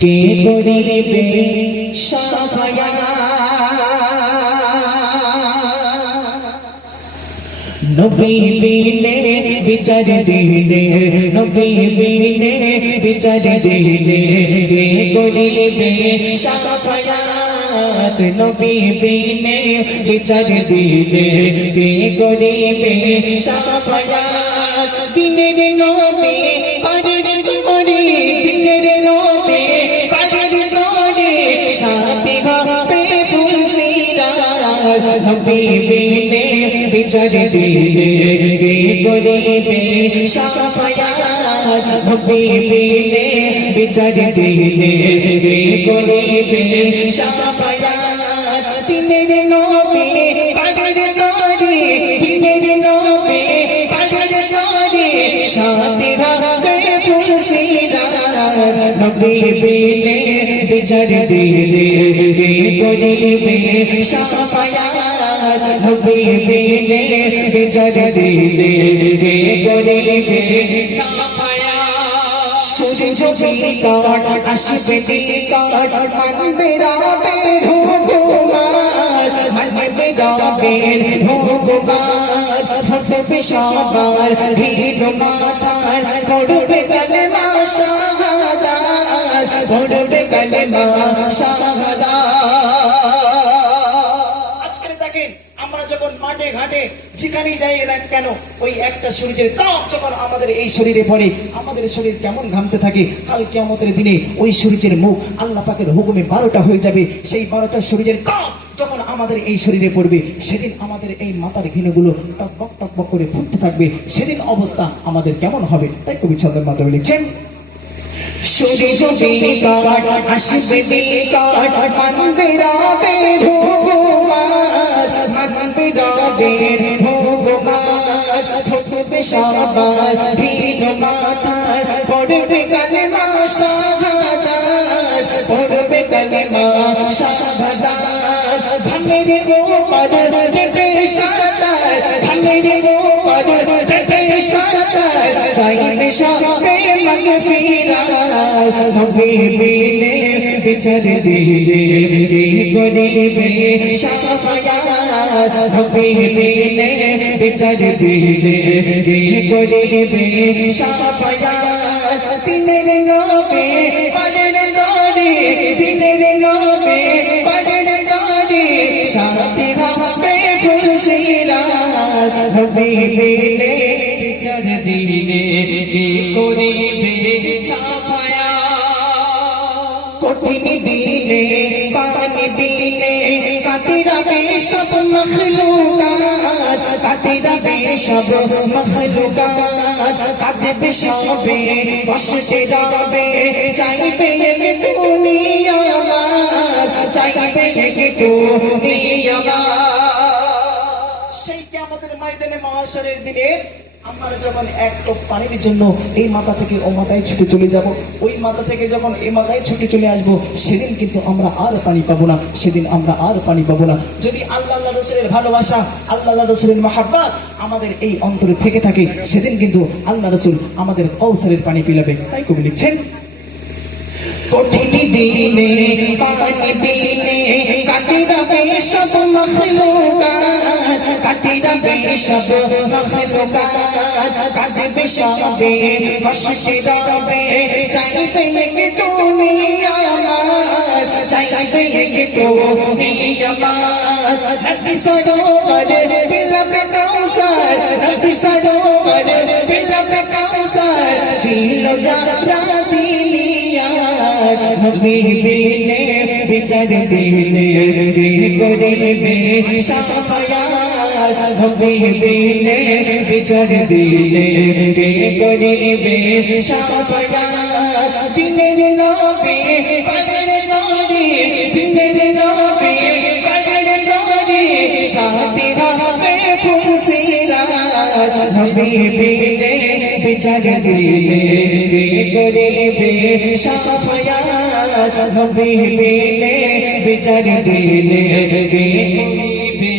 কে করিবে সাফায়া নবী বিনে বিচার দিলে নবী বিনে বিচার দিলে কে করিবে সাফায়াত নবী বিনে বিচার দিলে কে করিবে সাফায়াত দিনের নবী পারের করে দিনের নবী পারের করে শান্তি হবে ফুলসিরাত নবী বিনে বিচার দিলে কে করিবে সাফায়াত নবী বিনে বিচার দিলে কে করিবে সাফায়াত দিনের নবী পারের করে দিনের নবী পারের করে শান্তি হবে ফুলসিরাত নবী বিনে বিচার দিলে কে করিবে সাফায়াত নবী বিনে বিচার দিলে কে করিবে সাফায়াত সূর্য বিকাট আসবে বিকাট মানবে রাবের হুকুমাত মানবে রাবের হুকুমাত থাকবে সবার ভিড় মাথার পড়বে কালেমা শাহাদাত পড়বে কালেমা শাহাদাত। দেখেন আমরা যখন মাঠে ঘাটে যেখানেই যাই না কেন ওই একটা সূর্যের তাপ যখন আমাদের এই শরীরে পড়ে আমাদের শরীর কেমন ঘামতে থাকে। কাল কিয়ামতের দিনে ওই সূর্যের মুখ আল্লাহ পাকের হুকুমে 12টা হয়ে যাবে। সেই 12টা সূর্যের তাপ যখন আমাদের এই শরীরে পড়বে সেদিন আমাদের এই মাথার ঘিনুগুলো টকবক টকবক করে ফুটতে থাকবে। সেদিন অবস্থা আমাদের কেমন হবে তাই কবি ছন্দের মাধ্যমে লিখছেন সূর্য বিকাট আসবে বিকাট মানবে রাবের হুকুমাত মানবে রাবের হুকুমাত থাকবে সবার ভিড় মাথার পড়বে কালেমা শাহাদাত পড়বে কালেমা শাহাদাত ঘামের ওপর দেবে সাতার ঘামের ওপর দেবে সাতার চাইবে সবে মাগফিরাত নবী বিনে বিচার দিলে কে করিবে সাফায়াত নবী বিনে বিচার দিলে কে করিবে সাফায়াত দিনের নবী পারের দরে দিনের নবী পারের দরে শান্তি হবে ফুলসিরাত নবী বিনে বিচার দিলে কে করিবে সাফায়াত কঠিন দিনে পানি দিনে কাতিরাবে সব মখলুকাত কাতিরাবে সব মখলুকাত কাঁদবে সবে কষ্টে যাবে চাইবে একটু নিয়ামত চাইবে একটু নিয়ামত। সেই কিয়ামতের ময়দানে মহাশরের দিনে আমরা যখন এক টোপ পানির জন্য এই মাথা থেকে ও মাথায় ছুটে চলে যাব, ওই মাথা থেকে যখন এই মাথায় ছুটে চলে আসবো সেদিন কিন্তু আমরা আর পানি পাবো না। সেদিন আমরা আর পানি পাবো না। যদি আল্লাহ রাসূলের ভালোবাসা আল্লাহ রাসূলের মাহাব্বত আমাদের এই অন্তরে থেকে থাকে সেদিন কিন্তু আল্লাহ রাসূল আমাদের কৌসারের পানি পিলাবে। তাই কবি লিখছেন কঠিন দিনে পানি দিনে কাতিরাবে সব মখলুকাত কাতিরাবে সব মখলুকাত কাঁদবে সবে কষ্টে যাবে চাইবে একটু নিয়ামত চাইবে একটু নিয়ামত নবী সরোবর বিলাবে কাউসার নবী সরোবর বিলাবে কাউসার ছিল যারা দিলিয়াত নবী বিনে বিচার দিলে কে করিবে সাফায়াত নবী বিনে বিচার দিলে কে করিবে সাফায়াত দিনের নবী পারের করে দিনের নবী পারের করে শান্তি হবে ফুলসিরাত নবী বিনে বিচার দিলে কে করিবে সাফায়াত নবী বিনে বিচার দিলে কে করিবে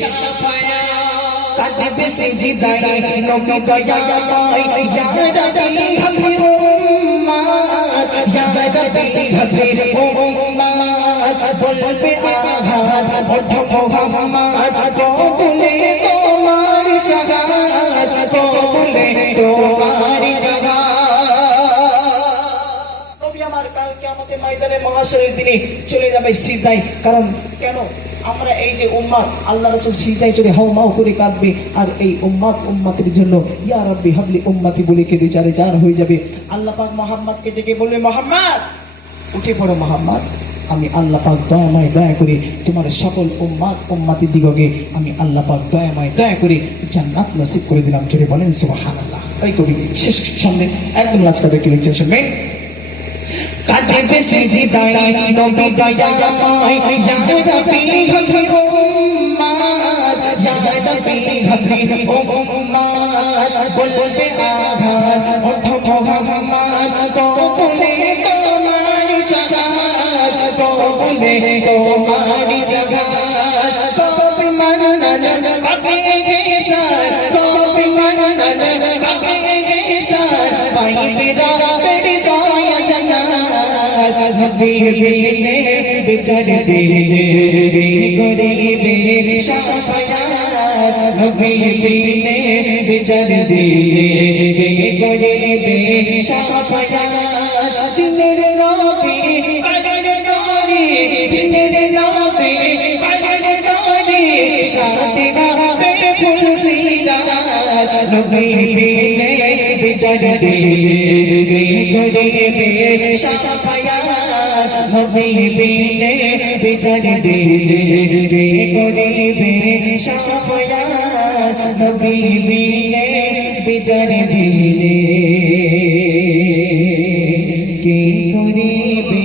সাফায়াত কাঁদবে সিজদায় নবী দয়াময় ইয়া রাব্বি হামদি উম্মাত ইয়া নবী ঘরের উম্মত বলবে আঘাত ওঠো মোহাম্মদ কবুলে তোমার জাগাত কবুলে তোমার জাগাত নবী আমার কাল কিয়ামতের ময়দানে মহাশরের দিনে চলে যাবে সিজদায় কারণ কেন আমরা এই যে উম্মত আল্লাহ রাসূল সিজদায় চলে হাওমাও করে কাঁদবে আর এই উম্মতের জন্য ইয়া রাব্বি হাবলি উম্মতি বলে কেঁদে চারে জান হয়ে যাবে আল্লাহ পাক মুহাম্মদকে ডেকে বলবে মুহাম্মদ উঠে পড়ো মুহাম্মদ আমি আল্লাহ পাক দয়াময় দয়া করে তোমার সকল উম্মতি দিগকে আমি আল্লাহ পাক দয়াময় দয়া করে জান্নাত নসিব করে দিলাম জোরে বলেন সুবহানাল্লাহ তাই কবি শেষ সামনে একদম লাস্ট করে কি লেকচার শুনবেন কাঁদবে সিজদায় নবী দয়াময় ইয়া রাব্বি হাবলি উম্মত ইয়া রাব্বি হাবলি উম্মত বলবে আঘাত ওঠো মুহাম্মদ কবুলে তোমার জাগাত কবুলে তোমার জাগাত কবি মানন কবি গেসার কবি মানন কবি গেসার পাইবে রাবের দয়া জান্নাত হাবিবিনে বিচারে দিলে গরিবে শাফায়াত হাবিবিনে বিচারে দিলে গরিবে শাফায়াত দিনের নবী পাগল নবী দিনের নবী পাগল নবী সাথে গাবে ফুল সিরাত হাবিবিনে বিচারে দিলে গরিবে শাফায়াত হাবিবিনে বিচারে দিলে গরিবে শাফায়াত হাবিবিনে বিচারে দিলে কি গরিবে